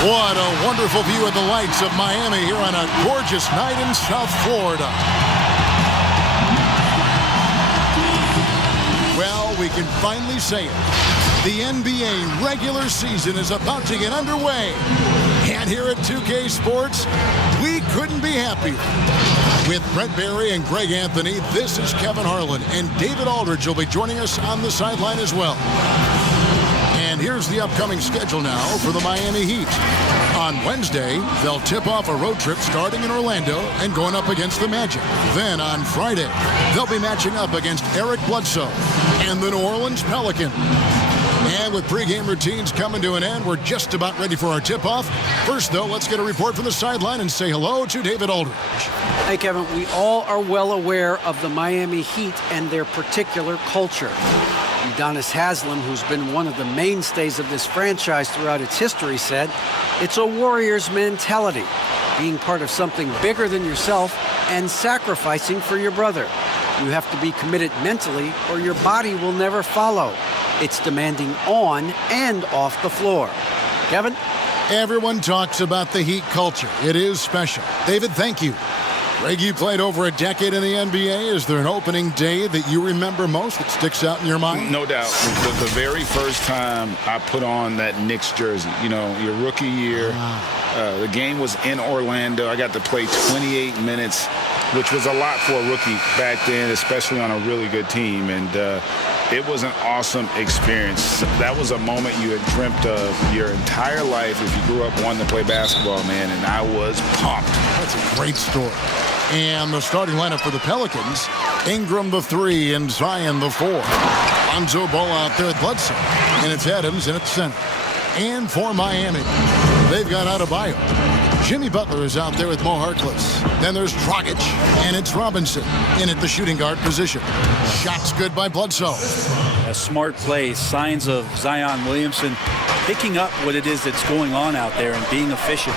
What a wonderful view of the lights of Miami here on a gorgeous night in South Florida. Well, we can finally say it. The NBA regular season is about to get underway. And here at 2K Sports, we couldn't be happier. With Brent Barry and Greg Anthony, this is Kevin Harlan, and David Aldridge will be joining us on the sideline as well. And here's the upcoming schedule now for the Miami Heat. On Wednesday, they'll tip off a road trip starting in Orlando and going up against the Magic. Then on Friday, they'll be matching up against Eric Bledsoe and the New Orleans Pelicans. And with pregame routines coming to an end, we're just about ready for our tip-off. First, though, let's get a report from the sideline and say hello to David Aldridge. Hey, Kevin, we all are well aware of the Miami Heat and their particular culture. Udonis Haslem, who's been one of the mainstays of this franchise throughout its history, said, "It's a warrior's mentality, being part of something bigger than yourself and sacrificing for your brother. You have to be committed mentally or your body will never follow. It's demanding on and off the floor." Kevin? Everyone talks about the Heat culture. It is special. David, thank you. Greg, you played over a decade in the NBA. Is there an opening day that you remember most that sticks out in your mind? No doubt. The very first time I put on that Knicks jersey, you know, your rookie year, the game was in Orlando. I got to play 28 minutes, which was a lot for a rookie back then, especially on a really good team. And it was an awesome experience. That was a moment you had dreamt of your entire life if you grew up wanting to play basketball, man, and I was pumped. That's a great story. And the starting lineup for the Pelicans, Ingram the 3 and Zion the 4. Lonzo Ball out there at Bledsoe. And it's Adams and it's center. And for Miami, they've got Adebayo. Jimmy Butler is out there with Mo Harkless. Then there's Dragic, and it's Robinson in at the shooting guard position. Shots good by Bledsoe. A smart play, signs of Zion Williamson picking up what it is that's going on out there and being efficient.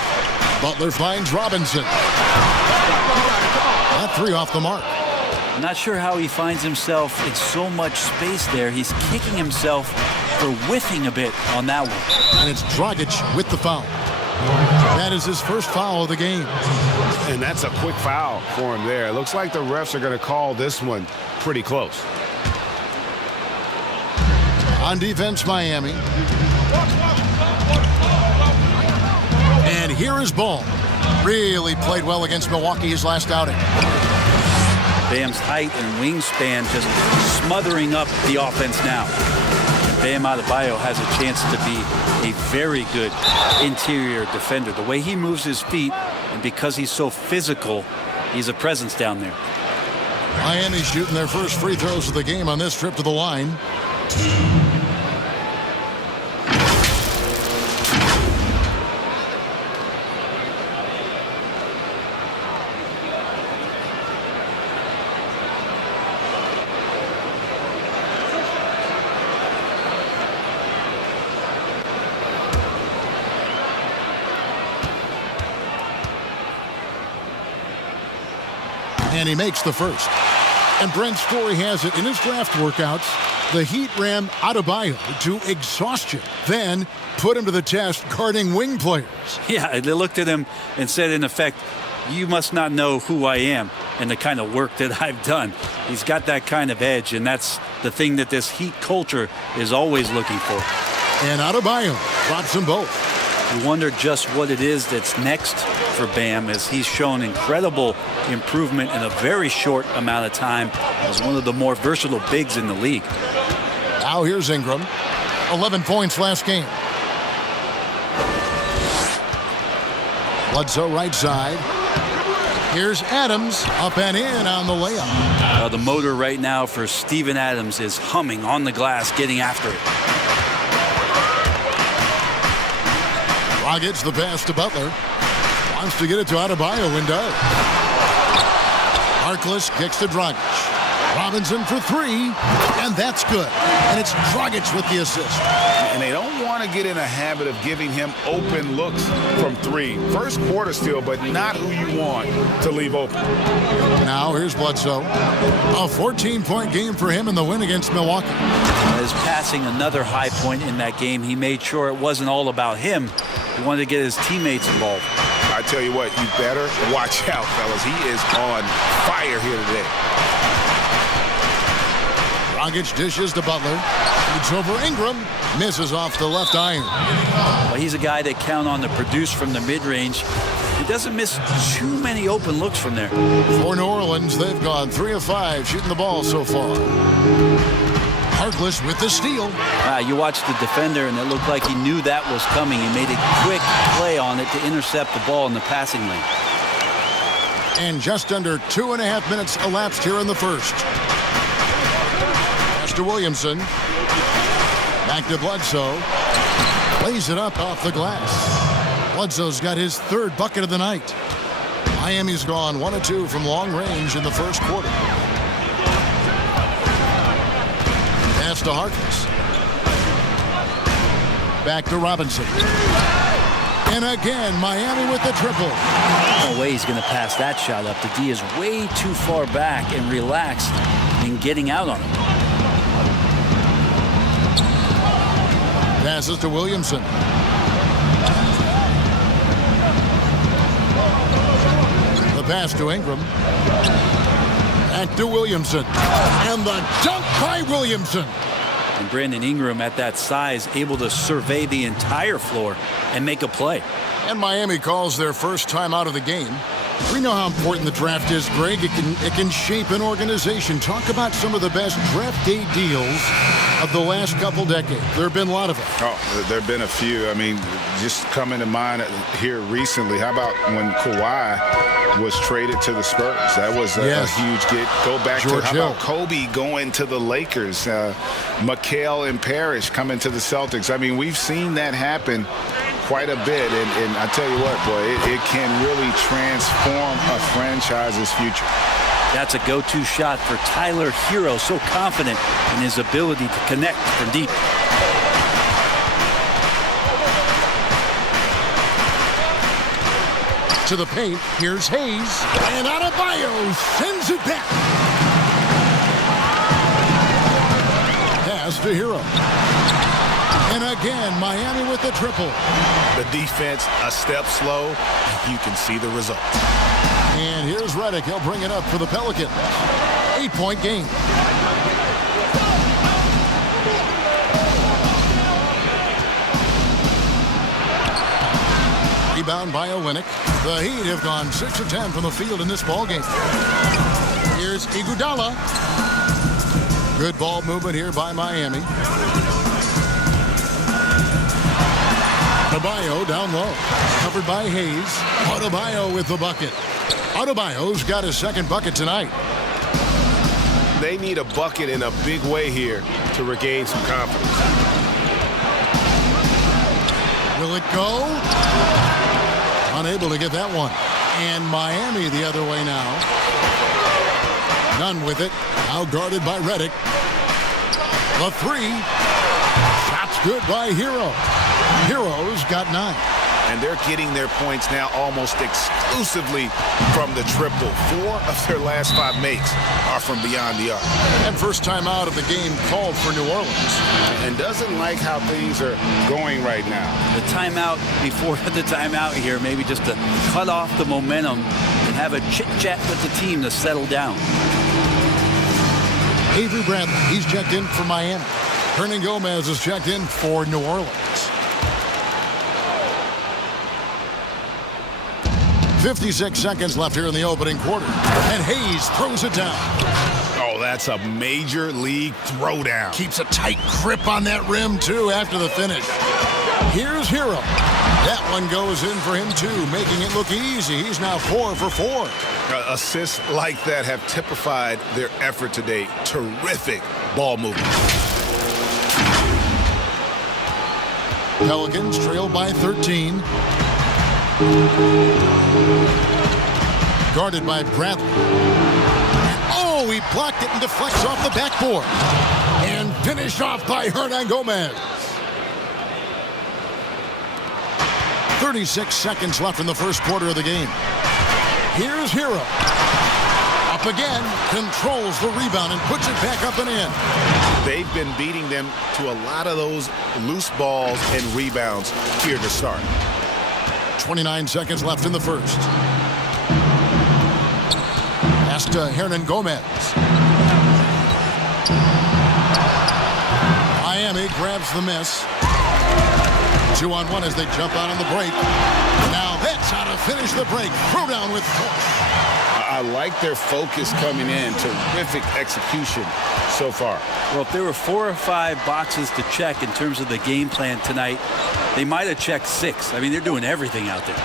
Butler finds Robinson. That 3 off the mark. I'm not sure how he finds himself in so much space there. He's kicking himself for whiffing a bit on that one. And it's Dragic with the foul. That is his first foul of the game. And that's a quick foul for him there. It looks like the refs are going to call this one pretty close. On defense, Miami. And here is Ball. Really played well against Milwaukee his last outing. Bam's height and wingspan just smothering up the offense now. Bam Adebayo has a chance to be a very good interior defender. The way he moves his feet, and because he's so physical, he's a presence down there. Miami shooting their first free throws of the game on this trip to the line. And he makes the first. And Brent Story has it in his draft workouts. The Heat ran Adebayo to exhaustion, then put him to the test guarding wing players. Yeah, they looked at him and said, in effect, you must not know who I am and the kind of work that I've done. He's got that kind of edge, and that's the thing that this Heat culture is always looking for. And Adebayo drops them both. You wonder just what it is that's next for Bam, as he's shown incredible improvement in a very short amount of time as one of the more versatile bigs in the league. Now here's Ingram. 11 points last game. Bledsoe right side. Here's Adams up and in on the layup. The motor right now for Steven Adams is humming on the glass, getting after it. Dragic the pass to Butler. Wants to get it to Adebayo and does. Harkless kicks to Dragic. Robinson for 3, and that's good. And it's Dragic with the assist. And they don't want to get in a habit of giving him open looks from three. First quarter still, but not who you want to leave open. Now here's Bledsoe. A 14-point game for him in the win against Milwaukee. As passing another high point in that game, he made sure it wasn't all about him. He wanted to get his teammates involved. I tell you what, you better watch out, fellas. He is on fire here today. Dragic dishes to Butler. It's over Ingram. Misses off the left iron. Well, he's a guy they count on to produce from the mid-range. He doesn't miss too many open looks from there. For New Orleans, they've gone 3 of 5 shooting the ball so far. Harkless with the steal. You watched the defender, and it looked like he knew that was coming. He made a quick play on it to intercept the ball in the passing lane. And just under 2.5 minutes elapsed here in the first. Pass to Williamson. Back to Bledsoe. Lays it up off the glass. Bledsoe's got his third bucket of the night. Miami's gone 1 of 2 from long range in the first quarter. Pass to Harkless. Back to Robinson. And again, Miami with the triple. No way he's going to pass that shot up. The D is way too far back and relaxed in getting out on him. Passes to Williamson. The pass to Ingram. Back to Williamson. And the dunk by Williamson. And Brandon Ingram at that size able to survey the entire floor and make a play. And Miami calls their first time out of the game. We know how important the draft is, Greg. It can shape an organization. Talk about some of the best draft day deals of the last couple decades. There have been a lot of them. Oh, there have been a few. I mean, just coming to mind here recently. How about when Kawhi was traded to the Spurs? That was a huge get. Go back George to how Hill. about Kobe going to the Lakers? McHale and Parrish coming to the Celtics. I mean, we've seen that happen quite a bit, and I tell you what, boy, it can really transform a franchise's future. That's a go-to shot for Tyler Hero, so confident in his ability to connect from deep. To the paint, here's Hayes, and Adebayo sends it back. Pass to Hero. And again, Miami with the triple. The defense a step slow. You can see the result. And here's Redick. He'll bring it up for the Pelicans. 8-point game. Rebound by Olynyk. The Heat have gone 6 of 10 from the field in this ballgame. Here's Iguodala. Good ball movement here by Miami. Adebayo down low. Covered by Hayes. Adebayo with the bucket. Adebayo's got his second bucket tonight. They need a bucket in a big way here to regain some confidence. Will it go? Unable to get that one. And Miami the other way now. None with it. Now guarded by Redick. The three. Shot's good by Hero. Hero's got 9. And they're getting their points now almost exclusively from the triple. 4 of their last 5 makes are from beyond the arc. And first time out of the game called for New Orleans. And doesn't like how things are going right now. The timeout before the timeout here, maybe just to cut off the momentum and have a chit-chat with the team to settle down. Avery Bradley, he's checked in for Miami. Hernan Gomez is checked in for New Orleans. 56 seconds left here in the opening quarter. And Hayes throws it down. Oh, that's a major league throwdown. Keeps a tight grip on that rim, too, after the finish. Here's Hero. That one goes in for him, too, making it look easy. He's now 4 for 4. Assists like that have typified their effort today. Terrific ball movement. Pelicans trail by 13. Guarded by Bradley. Oh, he blocked it and deflects off the backboard. And finished off by Hernan Gomez. 36 seconds left in the first quarter of the game. Here's Hero. Up again, controls the rebound and puts it back up and in. They've been beating them to a lot of those loose balls and rebounds here to start. 29 seconds left in the first. Pass to Hernan Gomez. Miami grabs the miss. 2-on-1 as they jump out on the break. Now that's how to finish the break. Throw down with force. I like their focus coming in. Terrific execution so far. Well, if there were 4 or 5 boxes to check in terms of the game plan tonight, they might have checked 6. I mean, they're doing everything out there.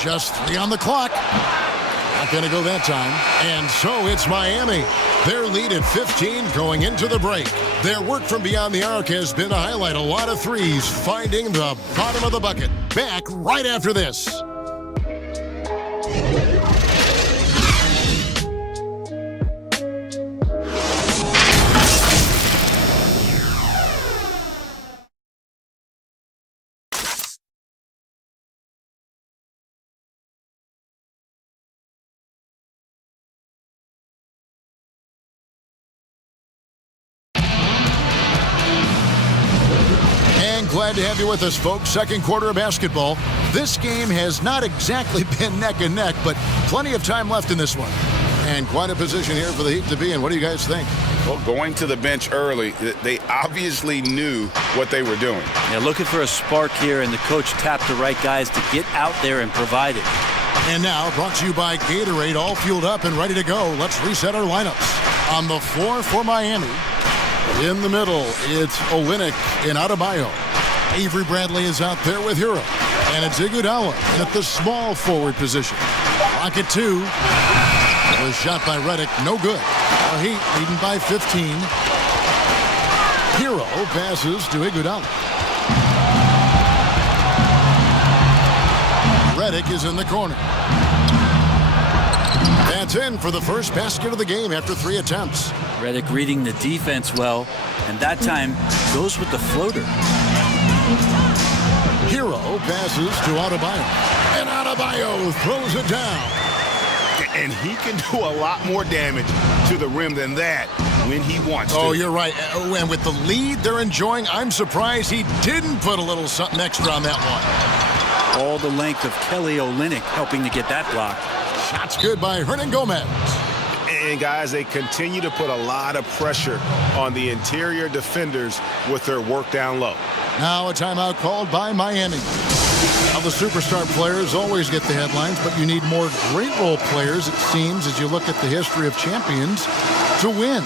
Just 3 on the clock. Not going to go that time. And so it's Miami. Their lead at 15 going into the break. Their work from beyond the arc has been to highlight a lot of threes, finding the bottom of the bucket. Back right after this. Glad to have you with us, folks. Second quarter of basketball. This game has not exactly been neck and neck, but plenty of time left in this one. And quite a position here for the Heat to be in. What do you guys think? Well, going to the bench early, they obviously knew what they were doing. Yeah, looking for a spark here, and the coach tapped the right guys to get out there and provide it. And now, brought to you by Gatorade, all fueled up and ready to go. Let's reset our lineups. On the floor for Miami, in the middle, it's Olynyk and Adebayo. Avery Bradley is out there with Hero. And it's Iguodala at the small forward position. Rocket 2 was shot by Redick. No good. The Heat leading by 15. Hero passes to Iguodala. Redick is in the corner. That's in for the first basket of the game after 3 attempts. Redick reading the defense well, and that time goes with the floater. Hero passes to Adebayo. And Adebayo throws it down. And he can do a lot more damage to the rim than that when he wants to. Oh, you're right. And with the lead they're enjoying, I'm surprised he didn't put a little something extra on that one. All the length of Kelly Olynyk helping to get that block. Shot's good by Hernan Gomez. And, guys, they continue to put a lot of pressure on the interior defenders with their work down low. Now a timeout called by Miami. Now the superstar players always get the headlines, but you need more great role players, it seems, as you look at the history of champions, to win.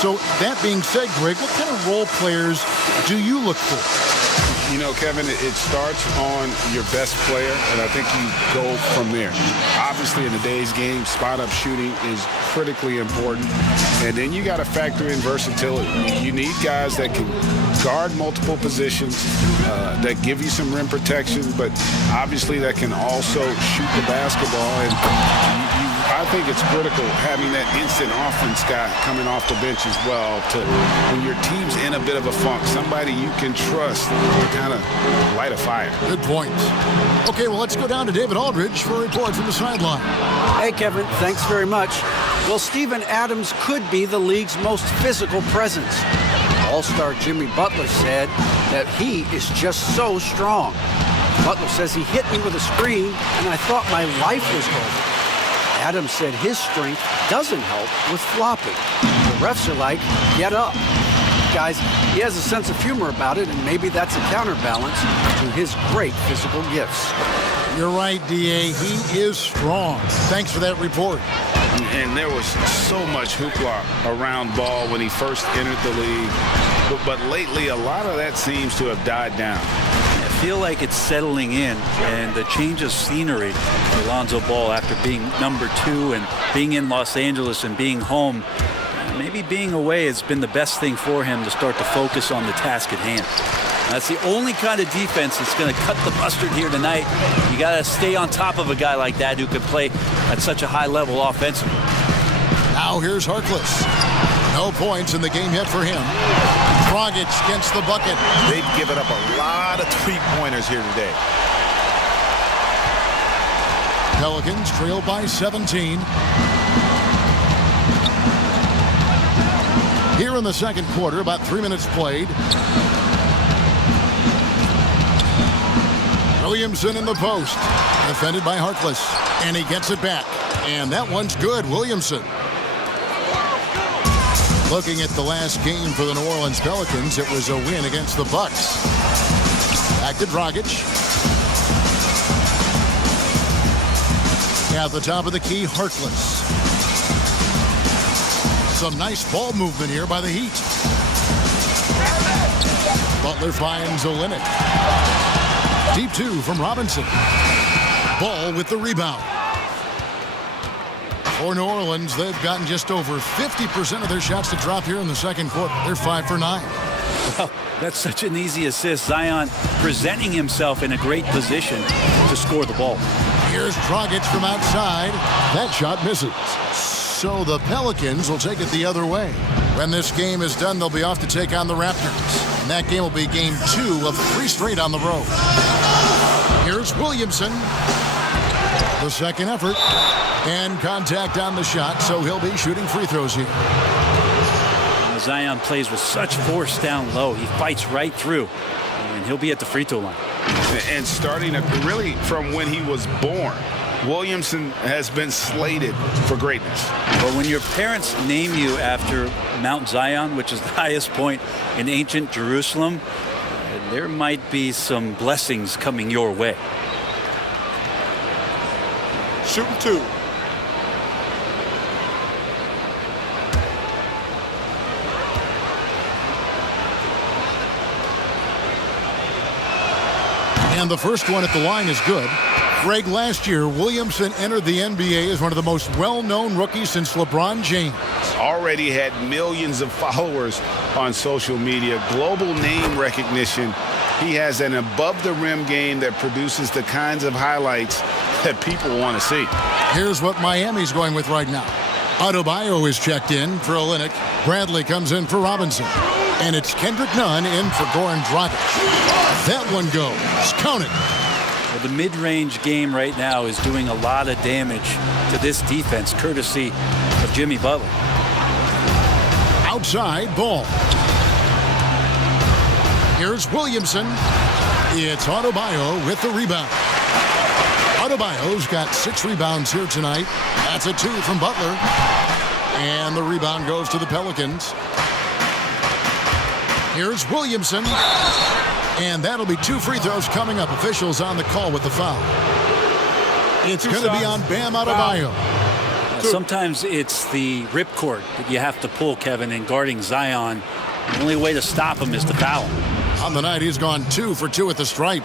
So that being said, Greg, what kind of role players do you look for? You know, Kevin, it starts on your best player, and I think you go from there. Obviously, in today's game, spot-up shooting is critically important. And then you got to factor in versatility. You need guys that can guard multiple positions, that give you some rim protection, but obviously that can also shoot the basketball. And I think it's critical having that instant offense guy coming off the bench as well to, when your team's in a bit of a funk, somebody you can trust to kind of light a fire. Good point. Okay, well, let's go down to David Aldridge for a report from the sideline. Hey, Kevin, thanks very much. Well, Steven Adams could be the league's most physical presence. All-star Jimmy Butler said that he is just so strong. Butler says he hit me with a screen, and I thought my life was over. Adams said his strength doesn't help with flopping. The refs are like, get up. Guys, he has a sense of humor about it, and maybe that's a counterbalance to his great physical gifts. You're right, D.A. He is strong. Thanks for that report. And there was so much hoopla around Ball when he first entered the league. But lately, a lot of that seems to have died down. I feel like it's settling in, and the change of scenery for Lonzo Ball after being number 2 and being in Los Angeles and being home, maybe being away has been the best thing for him to start to focus on the task at hand. That's the only kind of defense that's going to cut the mustard here tonight. You got to stay on top of a guy like that who can play at such a high level offensively. Now here's Harkless. No points in the game yet for him. Dragic gets the bucket. They've given up a lot of three-pointers here today. Pelicans trail by 17. Here in the second quarter, about 3 minutes played. Williamson in the post. Defended by Harkless. And he gets it back. And that one's good. Williamson. Looking at the last game for the New Orleans Pelicans, it was a win against the Bucks. Back to Dragic. At the top of the key, Harkless. Some nice ball movement here by the Heat. Butler finds Olynyk. Deep two from Robinson. Ball with the rebound. For New Orleans, they've gotten just over 50% of their shots to drop here in the second quarter. They're 5 for 9. Well, that's such an easy assist. Zion presenting himself in a great position to score the ball. Here's Dragic from outside. That shot misses. So the Pelicans will take it the other way. When this game is done, they'll be off to take on the Raptors. And that game will be game 2 of 3 straight on the road. Here's Williamson. The second effort. And contact on the shot, so he'll be shooting free throws here. Zion plays with such force down low. He fights right through, and he'll be at the free throw line. And starting really from when he was born, Williamson has been slated for greatness. But when your parents name you after Mount Zion, which is the highest point in ancient Jerusalem, there might be some blessings coming your way. Shooting 2. And the first one at the line is good. Greg, last year, Williamson entered the NBA as one of the most well-known rookies since LeBron James. Already had millions of followers on social media, global name recognition. He has an above-the-rim game that produces the kinds of highlights that people want to see. Here's what Miami's going with right now. Adebayo is checked in for Olynyk. Bradley comes in for Robinson. And it's Kendrick Nunn in for Goran Dragic. That one goes. Count it. Well, the mid-range game right now is doing a lot of damage to this defense, courtesy of Jimmy Butler. Outside ball. Here's Williamson. It's Adebayo with the rebound. Adebayo's got 6 rebounds here tonight. That's a 2 from Butler. And the rebound goes to the Pelicans. Here's Williamson. And that'll be 2 free throws coming up. Officials on the call with the foul. It's going to be on Bam Adebayo. Sometimes it's the ripcord that you have to pull, Kevin, in guarding Zion. The only way to stop him is to foul him. On the night, he's gone 2 for 2 at the stripe.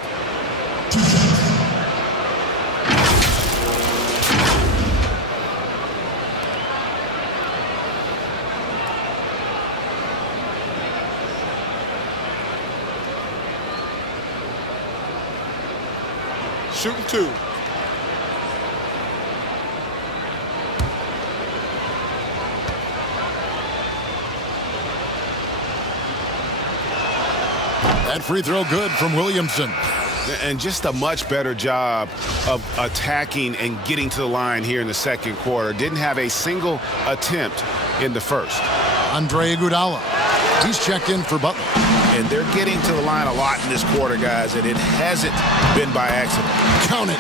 Shooting 2. That free throw good from Williamson. And just a much better job of attacking and getting to the line here in the second quarter. Didn't have a single attempt in the first. Andre Iguodala. He's checked in for Butler. And they're getting to the line a lot in this quarter, guys, and it hasn't been by accident. Count it.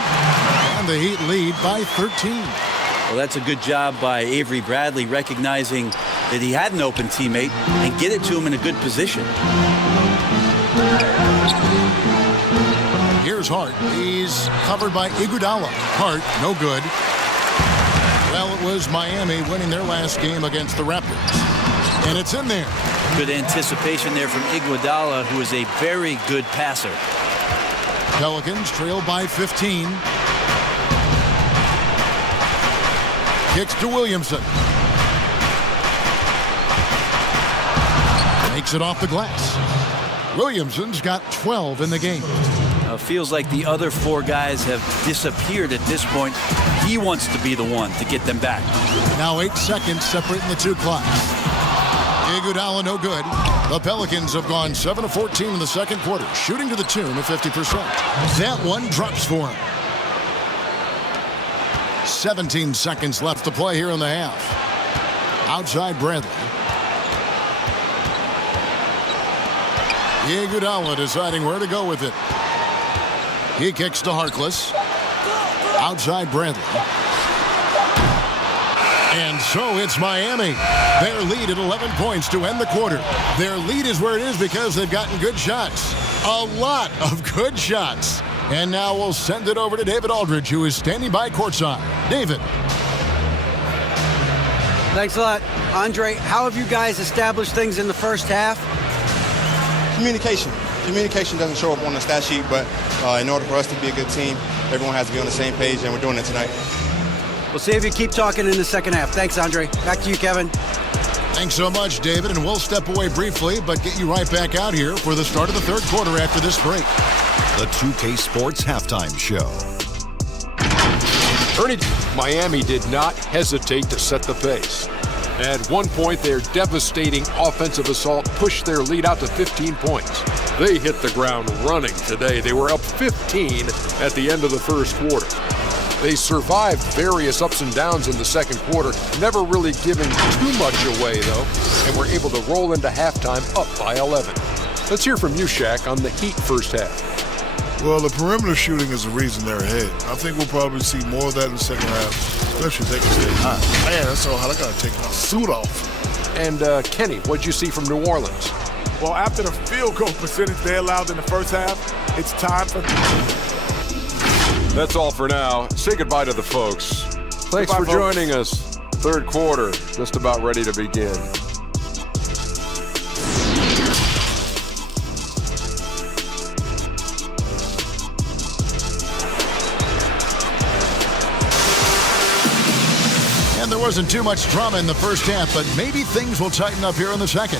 And the Heat lead by 13. Well, that's a good job by Avery Bradley, recognizing that he had an open teammate and get it to him in a good position. Here's Hart. He's covered by Iguodala. Hart, no good. Well, it was Miami winning their last game against the Raptors. And it's in there. Good anticipation there from Iguodala, who is a very good passer. Pelicans trail by 15. Kicks to Williamson. Makes it off the glass. Williamson's got 12 in the game. Feels like the other 4 guys have disappeared at this point. He wants to be the one to get them back. Now 8 seconds separating the 2 clocks. Iguodala no good. The Pelicans have gone 7 of 14 in the second quarter, shooting to the tune of 50%. That one drops for him. 17 seconds left to play here in the half. Outside Bradley. Iguodala deciding where to go with it. He kicks to Harkless. Outside Bradley. And so it's Miami. Their lead at 11 points to end the quarter. Their lead is where it is because they've gotten good shots. A lot of good shots. And now we'll send it over to David Aldridge, who is standing by courtside. David. Thanks a lot. Andre, how have you guys established things in the first half? Communication. Communication doesn't show up on the stat sheet, but in order for us to be a good team, everyone has to be on the same page, and we're doing it tonight. We'll see if you keep talking in the second half. Thanks, Andre. Back to you, Kevin. Thanks so much, David, and we'll step away briefly, but get you right back out here for the start of the third quarter after this break. The 2K Sports Halftime Show. Ernie, Miami did not hesitate to set the pace. At one point, their devastating offensive assault pushed their lead out to 15 points. They hit the ground running today. They were up 15 at the end of the first quarter. They survived various ups and downs in the second quarter, never really giving too much away, though, and were able to roll into halftime up by 11. Let's hear from you, Shaq, on the Heat first half. Well, the perimeter shooting is the reason they're ahead. I think we'll probably see more of that in the second half, especially if they can stay hot. Man, that's so hot. I got to take my suit off. And Kenny, what'd you see from New Orleans? Well, after the field goal percentage they allowed in the first half, it's time for... That's all for now. Say goodbye to the folks. Thanks for joining us. Third quarter, just about ready to begin. And there wasn't too much drama in the first half, but maybe things will tighten up here in the second.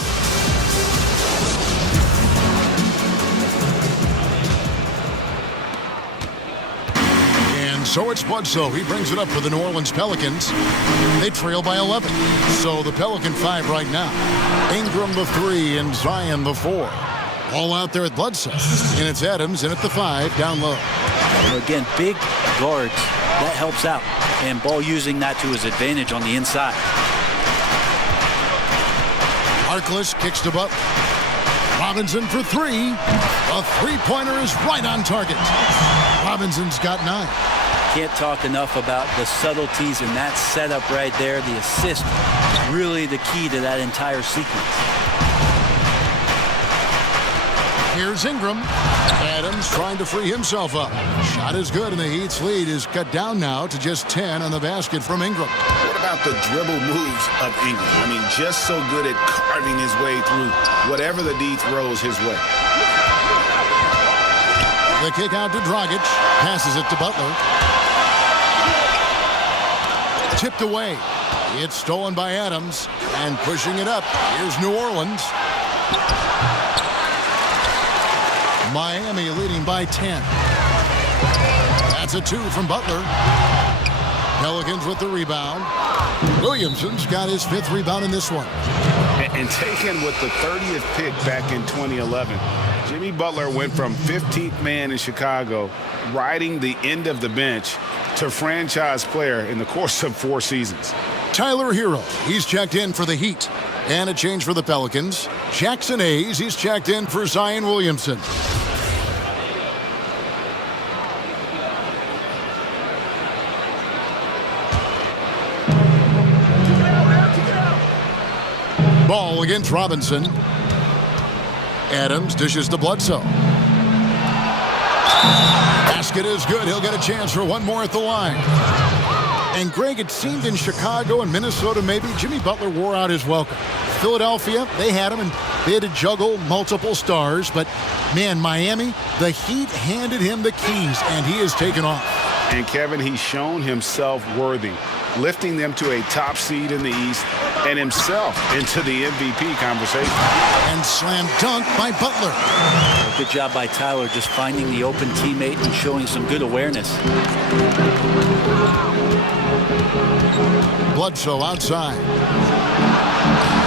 So it's Bledsoe. He brings it up for the New Orleans Pelicans. They trail by 11. So the Pelican 5 right now. Ingram the 3 and Zion the 4. All out there at Bledsoe. And it's Adams in at the 5 down low. Again, big guards. That helps out. And Ball using that to his advantage on the inside. Harkless kicks to Butler. Robinson for 3. A three-pointer is right on target. Robinson's got 9. Can't talk enough about the subtleties in that setup right there. The assist is really the key to that entire sequence. Here's Ingram. Adams trying to free himself up. Shot is good, and the Heat's lead is cut down now to just 10 on the basket from Ingram. What about the dribble moves of Ingram? I mean, just so good at carving his way through whatever the D throws his way. The kick out to Dragic. Passes it to Butler. Tipped away. It's stolen by Adams. And pushing it up. Here's New Orleans. Miami leading by 10. That's a 2 from Butler. Pelicans with the rebound. Williamson's got his 5th rebound in this one. And taken with the 30th pick back in 2011, Jimmy Butler went from 15th man in Chicago, riding the end of the bench, to franchise player in the course of 4 seasons. Tyler Hero, he's checked in for the Heat. And a change for the Pelicans. Jackson Hayes, he's checked in for Zion Williamson. Ball against Robinson. Adams dishes to Bledsoe. Basket is good. He'll get a chance for one more at the line. And Greg, it seemed in Chicago and Minnesota maybe Jimmy Butler wore out his welcome. Philadelphia, they had him and they had to juggle multiple stars. But, man, Miami, the Heat handed him the keys, and he has taken off. And, Kevin, he's shown himself worthy, lifting them to a top seed in the East and himself into the MVP conversation. And slam dunk by Butler. Good job by Tyler just finding the open teammate and showing some good awareness. Bledsoe outside.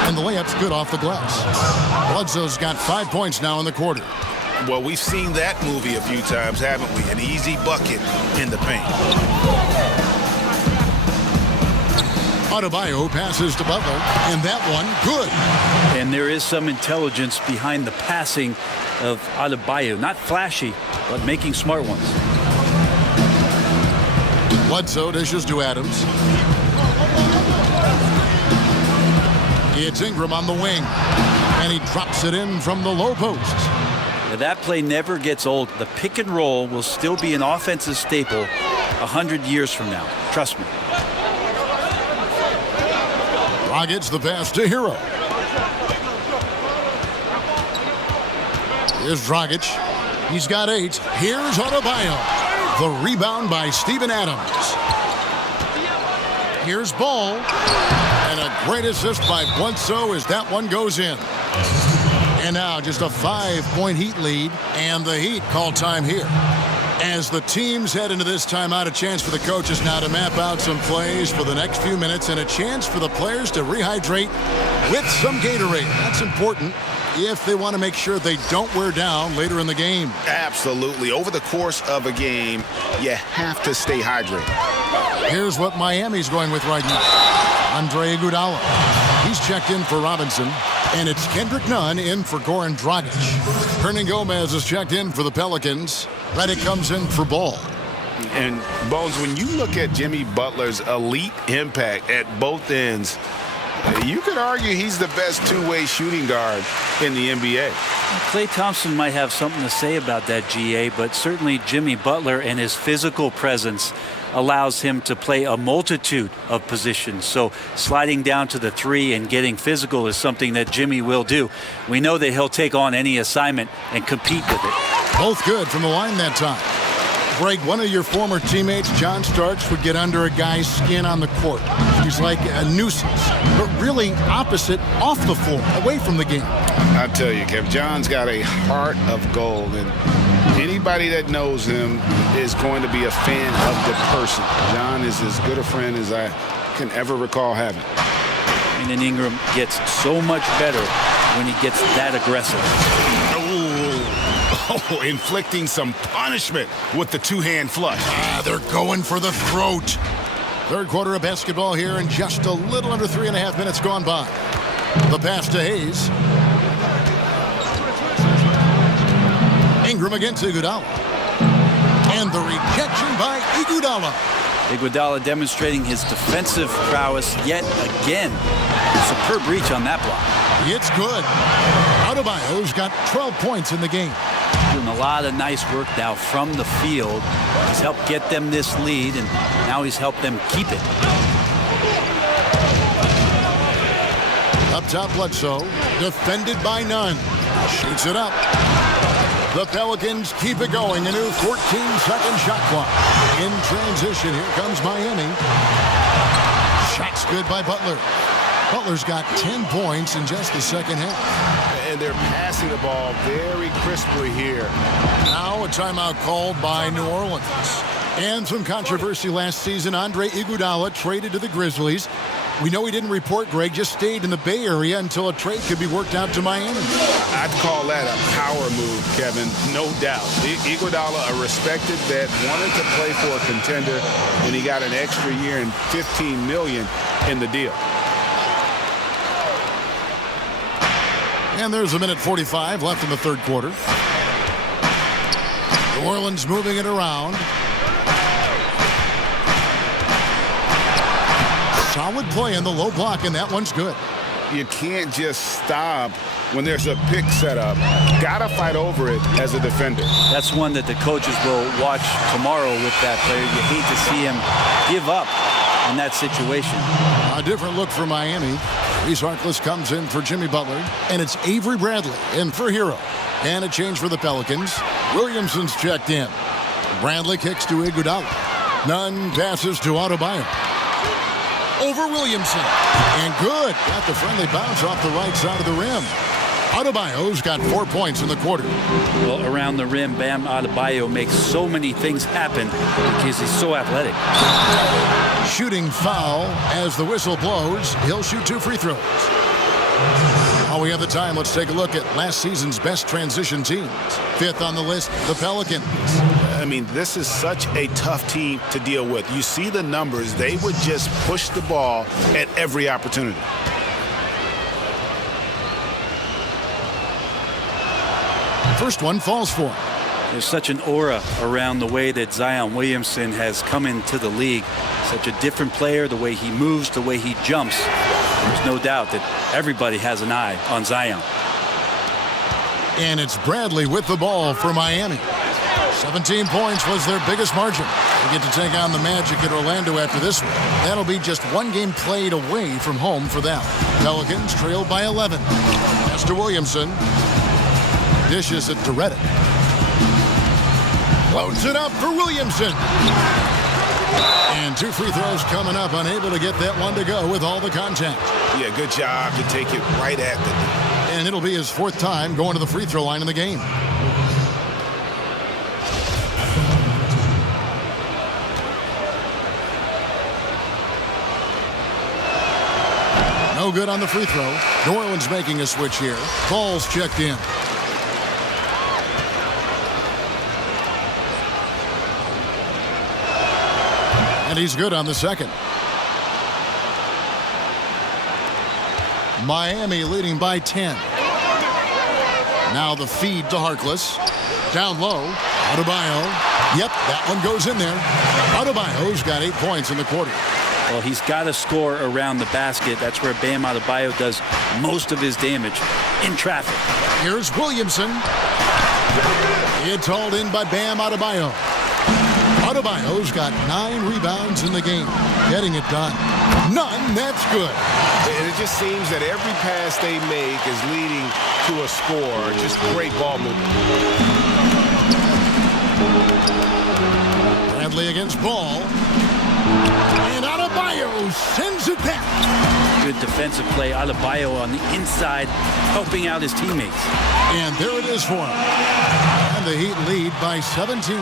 And the layup's good off the glass. Bledsoe's got 5 points now in the quarter. Well, we've seen that movie a few times, haven't we? An easy bucket in the paint. Adebayo passes to Butler, and that one good. And there is some intelligence behind the passing of Adebayo. Not flashy, but making smart ones. Bledsoe dishes to Adams. It's Ingram on the wing, and he drops it in from the low post. Now, that play never gets old. The pick and roll will still be an offensive staple 100 years from now. Trust me. Dragic the pass to Hero. Here's Dragic. He's got 8. Here's Adebayo. The rebound by Steven Adams. Here's Ball. And a great assist by Bledsoe as that one goes in. And now just a 5-point Heat lead. And the Heat call time here. As the teams head into this timeout, a chance for the coaches now to map out some plays for the next few minutes and a chance for the players to rehydrate with some Gatorade. That's important if they want to make sure they don't wear down later in the game. Absolutely. Over the course of a game, you have to stay hydrated. Here's what Miami's going with right now. Andre Iguodala. He's checked in for Robinson. And it's Kendrick Nunn in for Goran Dragic. Hernan Gomez is checked in for the Pelicans. Redick comes in for Ball. And, Bones, when you look at Jimmy Butler's elite impact at both ends, you could argue he's the best two-way shooting guard in the NBA. Klay Thompson might have something to say about that, GA, but certainly Jimmy Butler and his physical presence allows him to play a multitude of positions. So sliding down to the 3 and getting physical is something that Jimmy will do. We know that he'll take on any assignment and compete with it. Both good from the line that time. Greg, one of your former teammates, John Starks, would get under a guy's skin on the court. He's like a nuisance, but really opposite off the floor, away from the game. I tell you, Kev, John's got a heart of gold, and anybody that knows him is going to be a fan of the person. John is as good a friend as I can ever recall having. And then Ingram gets so much better when he gets that aggressive. Oh, inflicting some punishment with the two-hand flush. They're going for the throat. Third quarter of basketball here, and just a little under 3.5 minutes gone by. The pass to Hayes. Ingram against Iguodala. And the rejection by Iguodala. Iguodala demonstrating his defensive prowess yet again. Superb reach on that block. It's good. Adebayo's got 12 points in the game. Doing a lot of nice work now from the field. He's helped get them this lead, and now he's helped them keep it. Up top, Bledsoe. Defended by Nunn. Shoots it up. The Pelicans keep it going. A new 14-second shot clock. In transition, here comes Miami. Shot's good by Butler. Butler's got 10 points in just the second half. And they're passing the ball very crisply here. Now a timeout called by New Orleans. And some controversy last season. Andre Iguodala traded to the Grizzlies. We know he didn't report, Greg, just stayed in the Bay Area until a trade could be worked out to Miami. I'd call that a power move, Kevin, no doubt. Iguodala, a respected vet, wanted to play for a contender, and he got an extra year and $15 million in the deal. And there's a minute 45 left in the third quarter. New Orleans moving it around. Solid play in the low block, and that one's good. You can't just stop when there's a pick set up. Gotta fight over it as a defender. That's one that the coaches will watch tomorrow with that player. You hate to see him give up in that situation. A different look for Miami. Reese Harkless comes in for Jimmy Butler, and it's Avery Bradley in for Hero. And a change for the Pelicans. Williamson's checked in. Bradley kicks to Iguodala. Nunn passes to Adebayo. Over Williamson. And good. Got the friendly bounce off the right side of the rim. Adebayo's got 4 points in the quarter. Well, around the rim, Bam Adebayo makes so many things happen because he's so athletic. Shooting foul as the whistle blows. He'll shoot 2 free throws. While we have the time, let's take a look at last season's best transition teams. 5th on the list, the Pelicans. I mean, this is such a tough team to deal with. You see the numbers. They would just push the ball at every opportunity. First one falls for him. There's such an aura around the way that Zion Williamson has come into the league. Such a different player, the way he moves, the way he jumps. There's no doubt that everybody has an eye on Zion. And it's Bradley with the ball for Miami. 17 points was their biggest margin. They get to take on the Magic at Orlando after this one. That'll be just one game played away from home for them. Pelicans trailed by 11. Pass to Williamson. Dishes it to Redick. Loads it up for Williamson. And 2 free throws coming up, unable to get that one to go with all the contact. Yeah, good job to take it right at the D. And it'll be his 4th time going to the free throw line in the game. No good on the free throw. New Orleans making a switch here. Ball's checked in. And he's good on the second. Miami leading by 10. Now the feed to Harkless. Down low. Adebayo. Yep, that one goes in there. Adebayo's got 8 points in the quarter. Well, he's got to score around the basket. That's where Bam Adebayo does most of his damage in traffic. Here's Williamson. It's hauled in by Bam Adebayo. Adebayo's got 9 rebounds in the game. Getting it done. None, that's good. And it just seems that every pass they make is leading to a score. Just great ball movement. Bradley against Ball. And Adebayo sends it back. Good defensive play. Adebayo on the inside, helping out his teammates. And there it is for him. And the Heat lead by 17.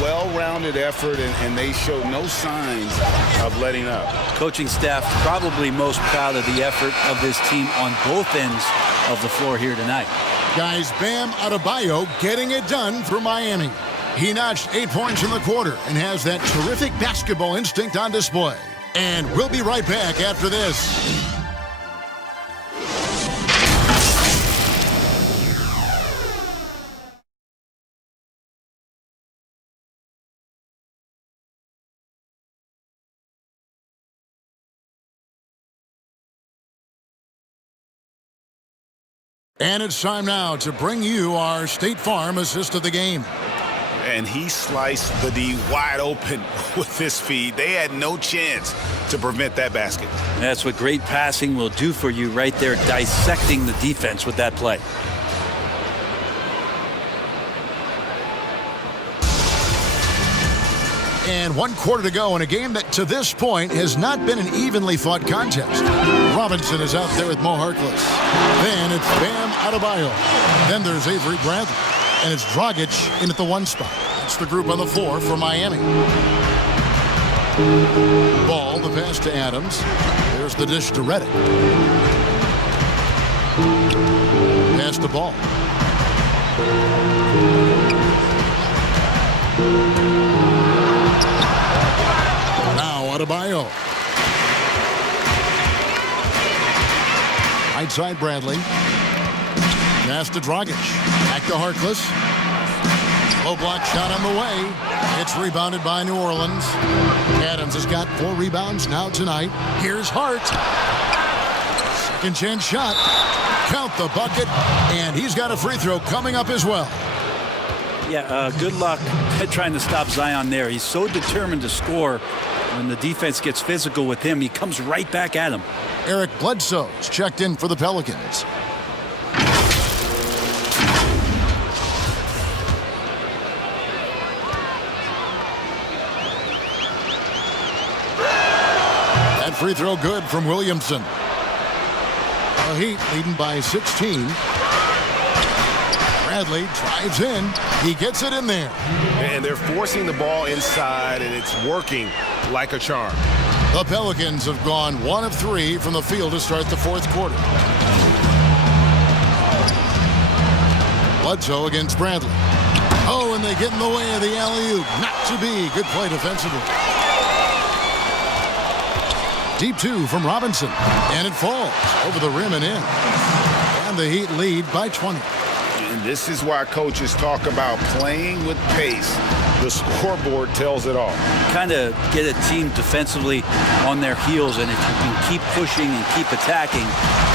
Well-rounded effort, and they showed no signs of letting up. Coaching staff probably most proud of the effort of this team on both ends of the floor here tonight. Guys, Bam Adebayo getting it done for Miami. He notched 8 points in the quarter and has that terrific basketball instinct on display. And we'll be right back after this. And it's time now to bring you our State Farm assist of the game. And he sliced the D wide open with this feed. They had no chance to prevent that basket. That's what great passing will do for you right there, dissecting the defense with that play. And 1 quarter to go in a game that to this point has not been an evenly fought contest. Robinson is out there with Mo Harkless. Then it's Bam Adebayo. Then there's Avery Bradley. And it's Dragic in at the 1 spot. That's the group on the 4 for Miami. Ball, the pass to Adams. There's the dish to Redick. Pass to Ball. Now Adebayo. Right side Bradley. Pass to Dragic. Back to Harkless. Low block shot on the way. It's rebounded by New Orleans. Adams has got 4 rebounds now tonight. Here's Hart. Second chance shot. Count the bucket. And he's got a free throw coming up as well. Yeah, good luck trying to stop Zion there. He's so determined to score. When the defense gets physical with him, he comes right back at him. Eric Bledsoe's checked in for the Pelicans. That free throw good from Williamson. The Heat leading by 16. Bradley drives in. He gets it in there. And they're forcing the ball inside, and it's working like a charm. The Pelicans have gone 1 of 3 from the field to start the fourth quarter. Bledsoe against Bradley. Oh, and they get in the way of the alley-oop. Not to be. Good play defensively. Deep 2 from Robinson. And it falls over the rim and in. And the Heat lead by 20. And this is why coaches talk about playing with pace. The scoreboard tells it all. Kind of get a team defensively on their heels, and if you can keep pushing and keep attacking,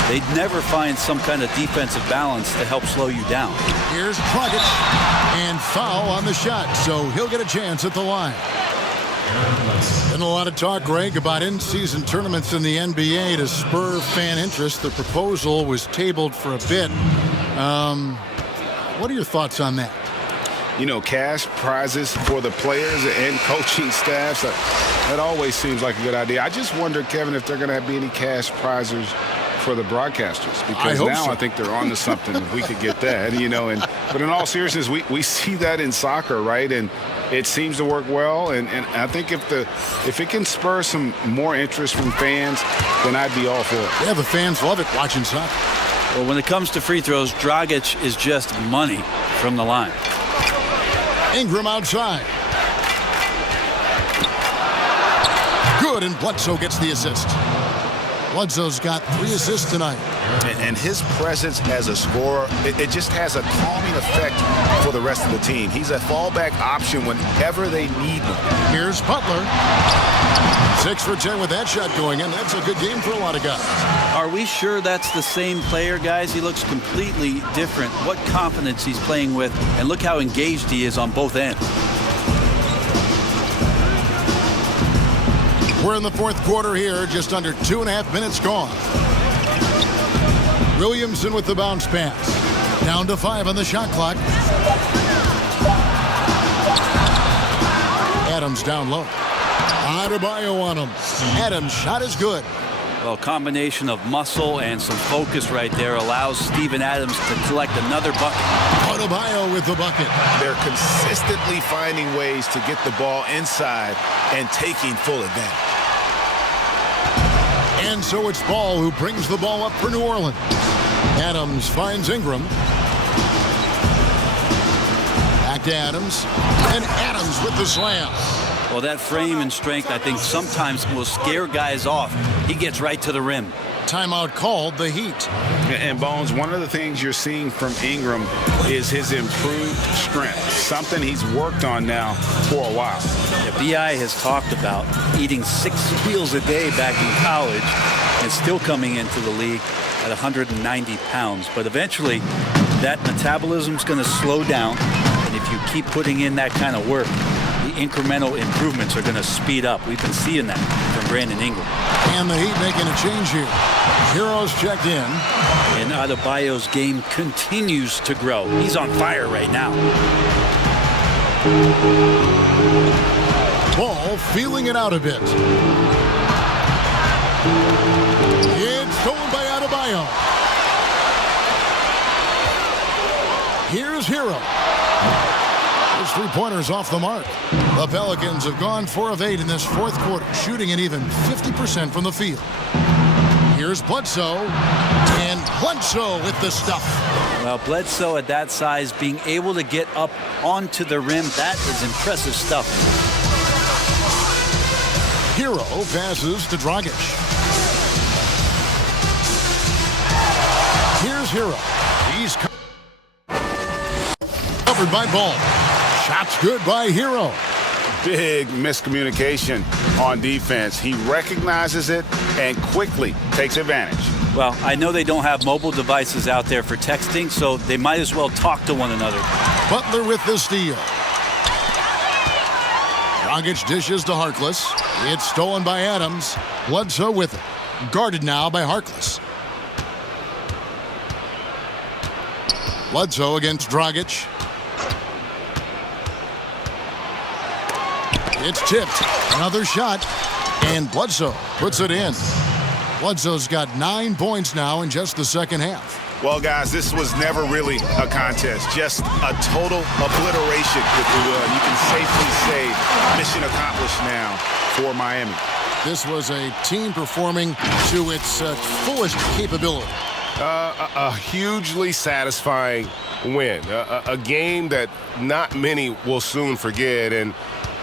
they'd never find some kind of defensive balance to help slow you down. Here's Dragic, and foul on the shot, so he'll get a chance at the line. Been a lot of talk, Greg, about in-season tournaments in the NBA to spur fan interest. The proposal was tabled for a bit. What are your thoughts on that? You know, cash prizes for the players and coaching staffs. That always seems like a good idea. I just wonder, Kevin, if they're going to be any cash prizes for the broadcasters. Because I think they're on to something if we could get that, you know. But in all seriousness, we see that in soccer, right? And it seems to work well. And I think if it can spur some more interest from fans, then I'd be all for it. Yeah, the fans love it watching soccer. Well, when it comes to free throws, Dragic is just money from the line. Ingram outside. Good, and Bledsoe gets the assist. Bledsoe's got 3 assists tonight. And his presence as a scorer, it just has a calming effect for the rest of the team. He's a fallback option whenever they need one. Here's Butler. 6 for 10 with that shot going in. That's a good game for a lot of guys. Are we sure that's the same player, guys? He looks completely different. What confidence he's playing with, and look how engaged he is on both ends. We're in the fourth quarter here, just under 2.5 minutes gone. Williamson with the bounce pass. Down to 5 on the shot clock. Adams down low. Adebayo on him. Adams' shot is good. Well, a combination of muscle and some focus right there allows Steven Adams to collect another bucket. Adebayo with the bucket. They're consistently finding ways to get the ball inside and taking full advantage. And so it's Ball who brings the ball up for New Orleans. Adams finds Ingram. Back to Adams. And Adams with the slam. Well, that frame and strength, I think, sometimes will scare guys off. He gets right to the rim. Timeout called, the Heat. And Bones, one of the things you're seeing from Ingram is his improved strength, something he's worked on now for a while. Yeah, B.I. has talked about eating 6 meals a day back in college and still coming into the league at 190 pounds. But eventually, that metabolism's going to slow down, and if you keep putting in that kind of work, the incremental improvements are going to speed up. We've been seeing that from Brandon Ingram. And the Heat making a change here. Heroes checked in. And Adebayo's game continues to grow. He's on fire right now. Ball feeling it out a bit. It's stolen by Adebayo. Here's Hero. His 3-pointers off the mark. The Pelicans have gone 4 of 8 in this fourth quarter, shooting at even 50% from the field. Here's Bledsoe, and Bledsoe with the stuff. Well, Bledsoe at that size, being able to get up onto the rim, that is impressive stuff. Hero passes to Dragic. Here's Hero. He's covered by Ball. Shot's good by Hero. Big miscommunication on defense. He recognizes it and quickly takes advantage. Well, I know they don't have mobile devices out there for texting, so they might as well talk to one another. Butler with the steal. Dragic dishes to Harkless. It's stolen by Adams. Bledsoe with it. Guarded now by Harkless. Bledsoe against Dragic. It's tipped. Another shot. And Bledsoe puts it in. Bledsoe's got 9 points now in just the second half. Well, guys, this was never really a contest. Just a total obliteration, if you will. You can safely say mission accomplished now for Miami. this was a team performing to its fullest capability. A hugely satisfying win. A game that not many will soon forget. And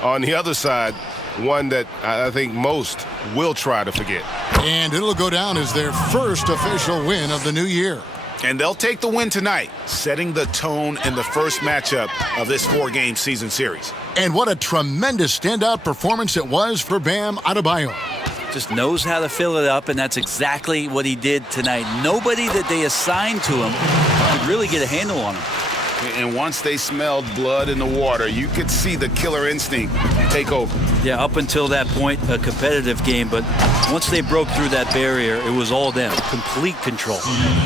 on the other side, one that I think most will try to forget. And it'll go down as their first official win of the new year. And they'll take the win tonight, setting the tone in the first matchup of this 4-game season series. And what a tremendous standout performance it was for Bam Adebayo. Just knows how to fill it up, and that's exactly what he did tonight. Nobody that they assigned to him could really get a handle on him. And once they smelled blood in the water, you could see the killer instinct take over. Yeah, up until that point, a competitive game, but once they broke through that barrier, it was all them. Complete control.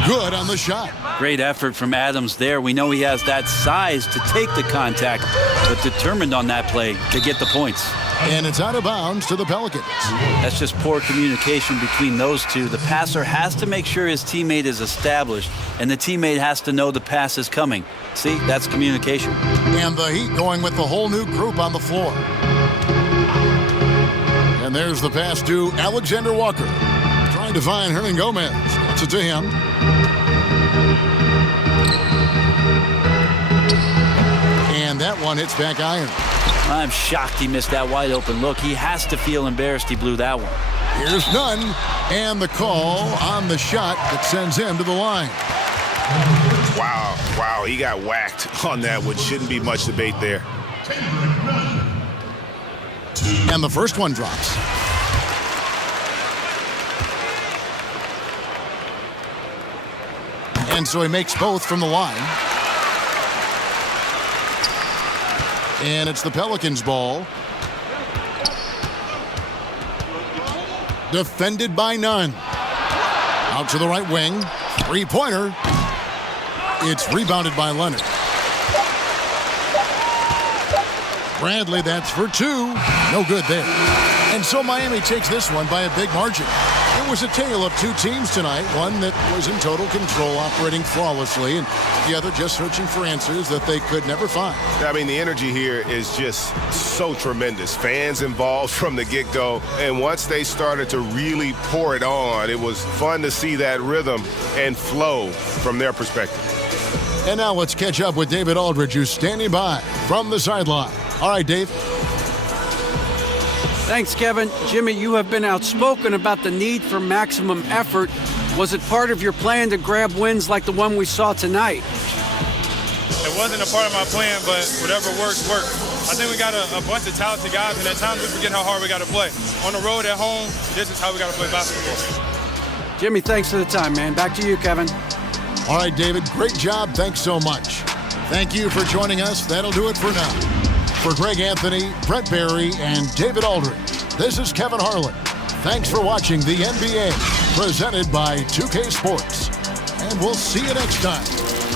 Good on the shot. Great effort from Adams there. We know he has that size to take the contact, but determined on that play to get the points. And it's out of bounds to the Pelicans. That's just poor communication between those two. The passer has to make sure his teammate is established, and the teammate has to know the pass is coming. See, that's communication. And the Heat going with the whole new group on the floor. And there's the pass to Alexander Walker. Trying to find Hernan Gomez. Gets it to him. And that one hits back iron. I'm shocked he missed that wide open look. He has to feel embarrassed he blew that one. Here's Nunn, and the call on the shot that sends him to the line. Wow, he got whacked on that one. Shouldn't be much debate there. And the first one drops. And so he makes both from the line. And it's the Pelicans' ball. Defended by Nunn. Out to the right wing. Three-pointer. It's rebounded by Leonard. Bradley, that's for two. No good there. And so Miami takes this one by a big margin. It was a tale of two teams tonight. One that was in total control, operating flawlessly, and the other just searching for answers that they could never find. I mean, the energy here is just so tremendous. Fans involved from the get-go. And once they started to really pour it on, it was fun to see that rhythm and flow from their perspective. And now let's catch up with David Aldridge, who's standing by from the sideline. All right, Dave. Thanks, Kevin. Jimmy, you have been outspoken about the need for maximum effort. Was it part of your plan to grab wins like the one we saw tonight? It wasn't a part of my plan, but whatever works. I think we got a bunch of talented guys, and at times we forget how hard we got to play. On the road, at home, this is how we got to play basketball. Jimmy, thanks for the time, man. Back to you, Kevin. All right, David, great job. Thanks so much. Thank you for joining us. That'll do it for now. For Greg Anthony, Brett Barry, and David Aldridge, this is Kevin Harlan. Thanks for watching the NBA, presented by 2K Sports. And we'll see you next time.